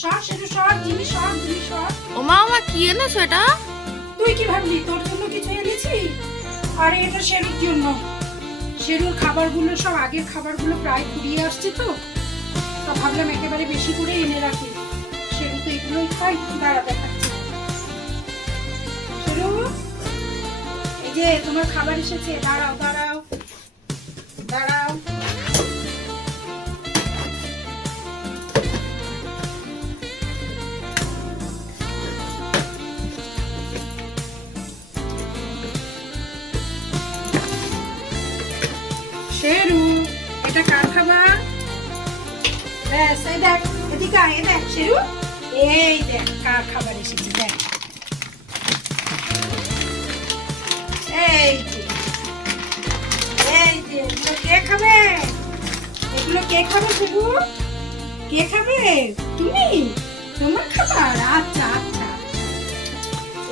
সর সেরু সর, জিমি সর, জিমি সর। ওমা ওমা কি এনেছো এটা? তুই কি ভাবলি তোর জন্য কিছু এনেছি? আরে এটা সেরুর জন্য। সেরুর খাবারগুলো সব আগের খাবারগুলো প্রায় ফুরিয়ে আসছে তো ভাবলাম একেবারে বেশি করে এনে রাখি। সেরু তো এগুলোই খাই। দাঁড়া দেখাচ্ছি। সেরু, এই যে তোমার খাবার এসেছে। দাঁড়াও দাঁড়াও দাঁড়াও। শেরু, এটা কার খাবার? ব্যাস, এই দেখ, এদিকে আয়, এই দেখ শেরু, এই দেখ কার খাবার এসেছে দেখ। এই যে, এই যে, এগুলো কে খাবে? এগুলো কে খাবে শেরু? কে খাবে? তুমি? তোমার খাবার? আচ্ছা আচ্ছা।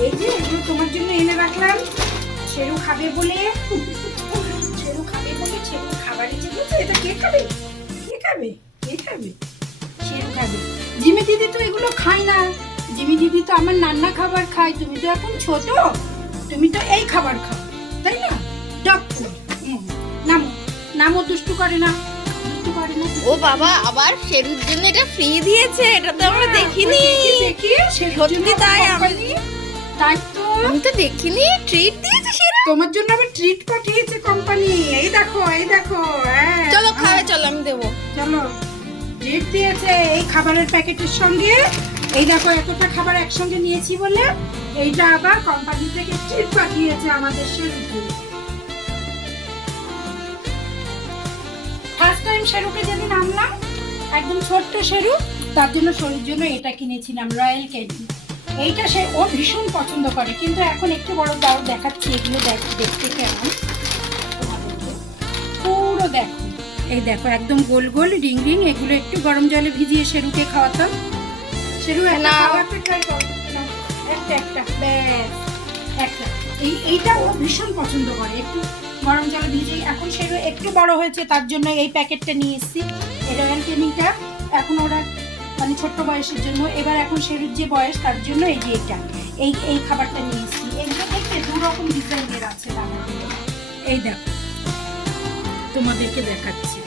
এই যে এগুলো তোমার জন্য এনে রাখলাম। শেরু খাবে বলে। শেরু খাবে বলে শেরু খাবার এসে গেছে। এটা কে খাবে? কে খাবে? কে খাবে? শেরু খাবে। জিমি দিদি তো এগুলো খায় না। জিমি দিদি তো আমার নান্না খাবার খায়। তুমি তো এখন ছোট, তুমি তো এই খাবার খাও, তাই না? ডক্টর নামো নামো, দুষ্টু করে না, দুষ্টু করে না। ও বাবা, আবার শেরুর জন্য এটা ফ্রি দিয়েছে, এটা তো আমরা দেখিনি। দেখি সত্যি তাই? তাই তো, আমি তো দেখিনি। ট্রিট দিয়েছে শেরু তোমার জন্য আমি ট্রিট পাঠিয়েছে কোম্পানি। এই দেখো, এই দেখো। হ্যাঁ, চলো খাবে, চলো আমি দেবো। চলো, ট্রিট দিয়েছে এই খাবারের প্যাকেটের সঙ্গে। এই দেখো এতটা খাবার একসঙ্গে নিয়েছি বলে এইটা আবার কোম্পানি থেকে ট্রিট পাঠিয়েছে আমাদের শেরুকে। ফার্স্ট টাইম শেরুকে যেদিন আনলাম, একদম ছোট্ট শেরু, তার জন্য শরীর জন্য এটা কিনেছিলাম, রয়্যাল ক্যাডি। এইটা সে ও ভীষণ পছন্দ করে, কিন্তু এখন একটু বড় দাও দেখাচ্ছি। এগুলো দেখতে কেমন তোমাদেরকে পুরো দেখো। এই দেখো একদম গোল গোল রিং রিং। এগুলো একটু গরম জলে ভিজিয়ে শেরুকে খাওয়াতাম। শেরু একটা খাওয়াতে ট্রাই করো। একটা একটা ব্যাস একটা। এইটা ও ভীষণ পছন্দ করে, একটু গরম জলে ভিজিয়ে। এখন শেরু একটু বড় হয়েছে, তার জন্য এই প্যাকেটটা নিয়ে এসেছি, এই রয়্যাল ক্যানিংটা। এখন ওরা মানে ছোট্ট বয়সের জন্য, এবার এখন শেরুর যে বয়স তার জন্য এই যে এটা এই খাবারটা নিয়ে এসেছি। এগুলো দেখতে দু রকম ডিজাইনের আছে দানাগুলো। এই দেখো তোমাদেরকে দেখাচ্ছি।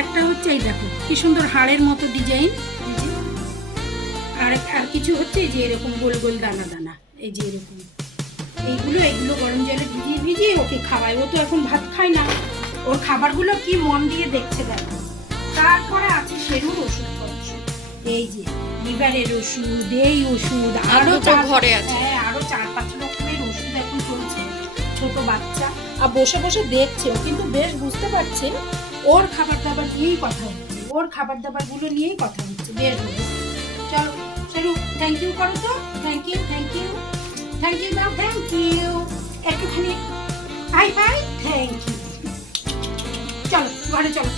একটা হচ্ছে এই দেখো কি সুন্দর হাড়ের মতো ডিজাইন, আর কিছু হচ্ছে এই যে এরকম গোল গোল দানা দানা, এই যে এরকম। এইগুলো গরম জলে ভিজিয়ে ভিজিয়ে ওকে খাওয়ায়। ও তো এখন ভাত খায় না। ওর খাবারগুলো কি মন দিয়ে দেখছে দেখো। তারপরে আছে শেরুর ওষুধপত্র। এই যে লিভারের ওষুধ, এই ওষুধ, আরো ঘরে আছে। হ্যাঁ, আরো 4-5 রকমের ওষুধ এখন চলছে। ছোট বাচ্চা আর বসে বসে দেখছে, ও কিন্তু বেশ বুঝতে পারছে ওর খাবার দাবার নিয়েই কথা হচ্ছে, ওর খাবার দাবার গুলো নিয়েই কথা হচ্ছে। বেশ ভালো। চলো শেরু, থ্যাংক ইউ করো তো। Thank you, thank you, thank you দাও, থ্যাংক ইউ। একটুখানি হাই হাই, থ্যাংক ইউ। চলো ঘরে চলো।